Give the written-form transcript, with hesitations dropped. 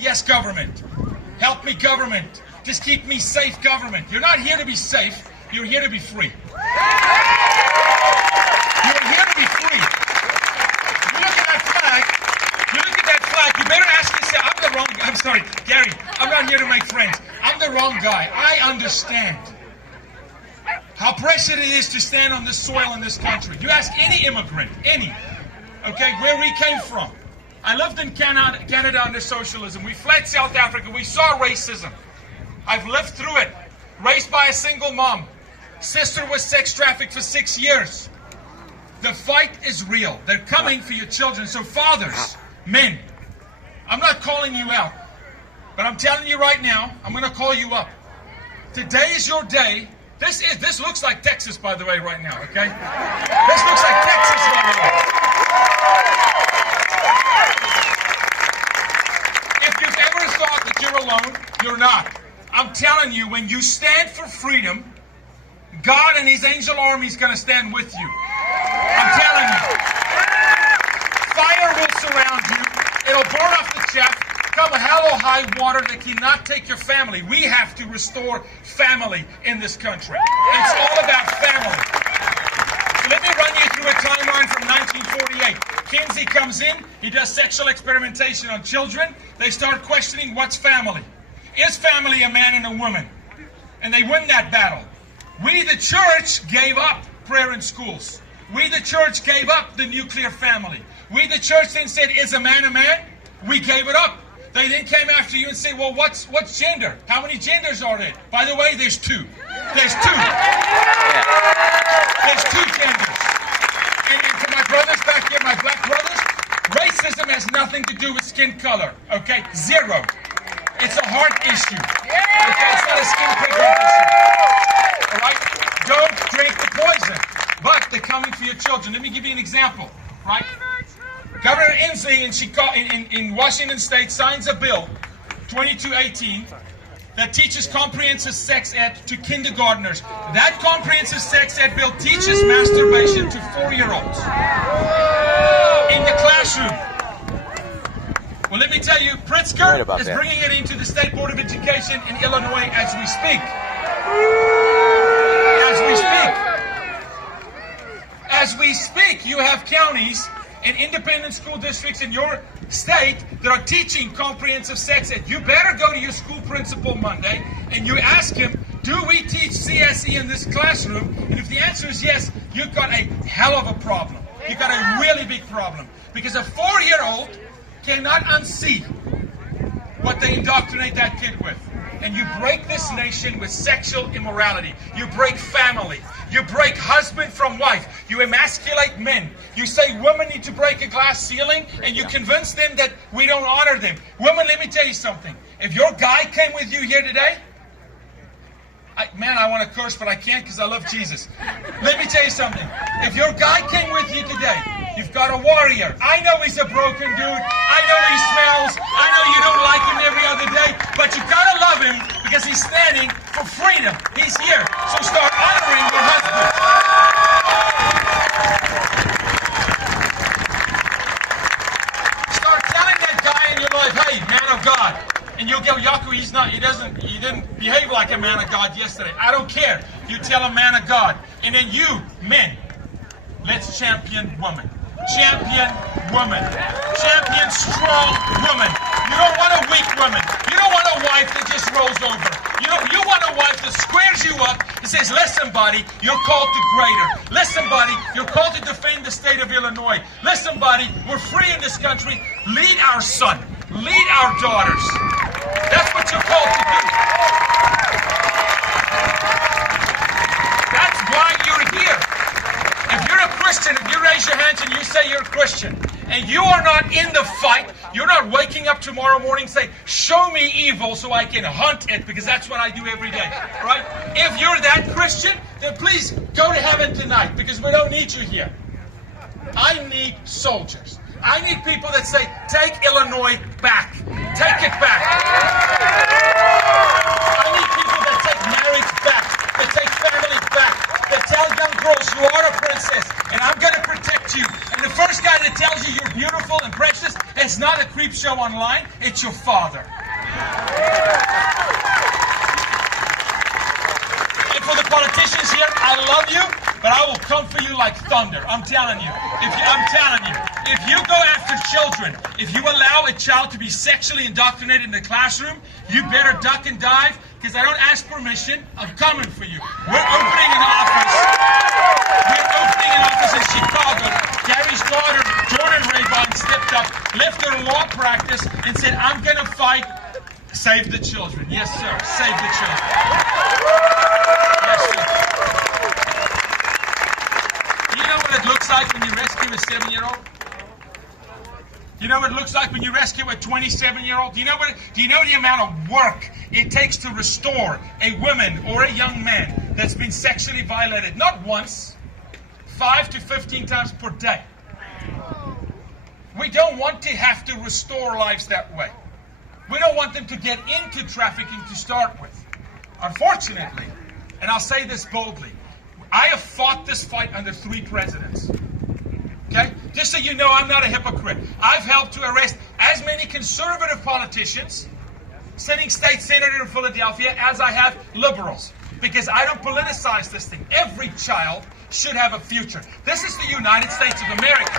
yes, government. Help me, government. Just keep me safe, government. You're not here to be safe. You're here to be free. You're here to be free. You look at that flag. You better ask yourself, I'm sorry, Gary, I'm not here to make friends. I'm the wrong guy. I understand how precious it is to stand on this soil in this country. You ask any immigrant, okay, where we came from. I lived in Canada under socialism. We fled South Africa. We saw racism. I've lived through it. Raised by a single mom. Sister was sex trafficked for 6 years. The fight is real. They're coming for your children. So fathers, men, I'm not calling you out, but I'm telling you right now, I'm going to call you up. Today is your day. This looks like Texas, by the way, right now, okay? This looks like Texas, by the way. If you've ever thought that you're alone, you're not. I'm telling you, when you stand for freedom, God and His angel army is going to stand with you. I'm telling you. Fire will surround you. It'll burn off the chaff. Come hell or high water, they cannot take your family. We have to restore family in this country. It's all about family. So let me run you through a timeline from 1948. Kinsey comes in. He does sexual experimentation on children. They start questioning what's family. Is family a man and a woman? And they win that battle. We, the church, gave up prayer in schools. We, the church, gave up the nuclear family. We, the church, then said, is a man a man? We gave it up. They then came after you and said, well, what's gender? How many genders are there? By the way, there's two. There's two. There's two genders. And to my brothers back here, my black brothers, racism has nothing to do with skin color, okay? Zero. It's a heart issue. Okay, it's not a skin pigment issue. All right? Don't drink the poison. But they're coming for your children. Let me give you an example, right? Governor Inslee in Washington State signs a bill, 2218, that teaches comprehensive sex ed to kindergartners. That comprehensive sex ed bill teaches masturbation to 4-year-olds in the classroom. Well, let me tell you, Pritzker is bringing it into the State Board of Education in Illinois as we speak. As we speak, you have counties and independent school districts in your state that are teaching comprehensive sex ed. You better go to your school principal Monday and you ask him, do we teach CSE in this classroom? And if the answer is yes, you've got a hell of a problem. You've got a really big problem. Because a 4-year-old cannot unsee what they indoctrinate that kid with. And you break this nation with sexual immorality. You break family. You break husband from wife. You emasculate men. You say women need to break a glass ceiling, and you convince them that we don't honor them. Women, let me tell you something. If your guy came with you here today, I want to curse, but I can't because I love Jesus. Let me tell you something. If your guy came with you today, you've got a warrior. I know he's a broken dude. I know he smells. I know you don't like him every other day. But you've got to love him because he's standing for freedom. He's here. So start honoring your husband. Start telling that guy in your life, hey, man of God. And you'll go, Yaku, he didn't behave like a man of God yesterday. I don't care. You tell a man of God. And then you, men, let's champion woman. Champion woman. Champion strong woman. You don't want a weak woman. You don't want a wife that just rolls over. You want a wife that squares you up and says, listen, buddy, you're called to greater. Listen, buddy, you're called to defend the state of Illinois. Listen, buddy, we're free in this country. Lead our son. Lead our daughters. That's what you're called to do. That's why you're here. If you're a Christian, if you raise your hands and you say you're a Christian, and you are not in the fight, you're not waking up tomorrow morning and say, show me evil so I can hunt it, because that's what I do every day, right? If you're that Christian, then please go to heaven tonight, because we don't need you here. I need soldiers. I need people that say, take Illinois back. Take it back. I need people that take marriage back, that take family back, that tell young girls, you are a princess, and I'm going to protect you. And the first guy that tells you you're beautiful and precious is not a creep show online, it's your father. And for the politicians here, I love you, but I will come for you like thunder. I'm telling you. If you go after children, if you allow a child to be sexually indoctrinated in the classroom, you better duck and dive, because I don't ask permission. I'm coming for you. We're opening an office. In Chicago. Gary's daughter, Jordan Raybon, stepped up, left her law practice, and said, I'm going to fight. Save the children. Yes, sir. Save the children. Yes, sir. You know what it looks like when you rescue a 7-year-old? You know what it looks like when you rescue a 27-year-old? Do you know the amount of work it takes to restore a woman or a young man that's been sexually violated? Not once, 5 to 15 times per day. We don't want to have to restore lives that way. We don't want them to get into trafficking to start with. Unfortunately, and I'll say this boldly, I have fought this fight under 3 presidents. Okay? Just so you know, I'm not a hypocrite. I've helped to arrest as many conservative politicians, sitting state senator in Philadelphia, as I have liberals. Because I don't politicize this thing. Every child should have a future. This is the United States of America.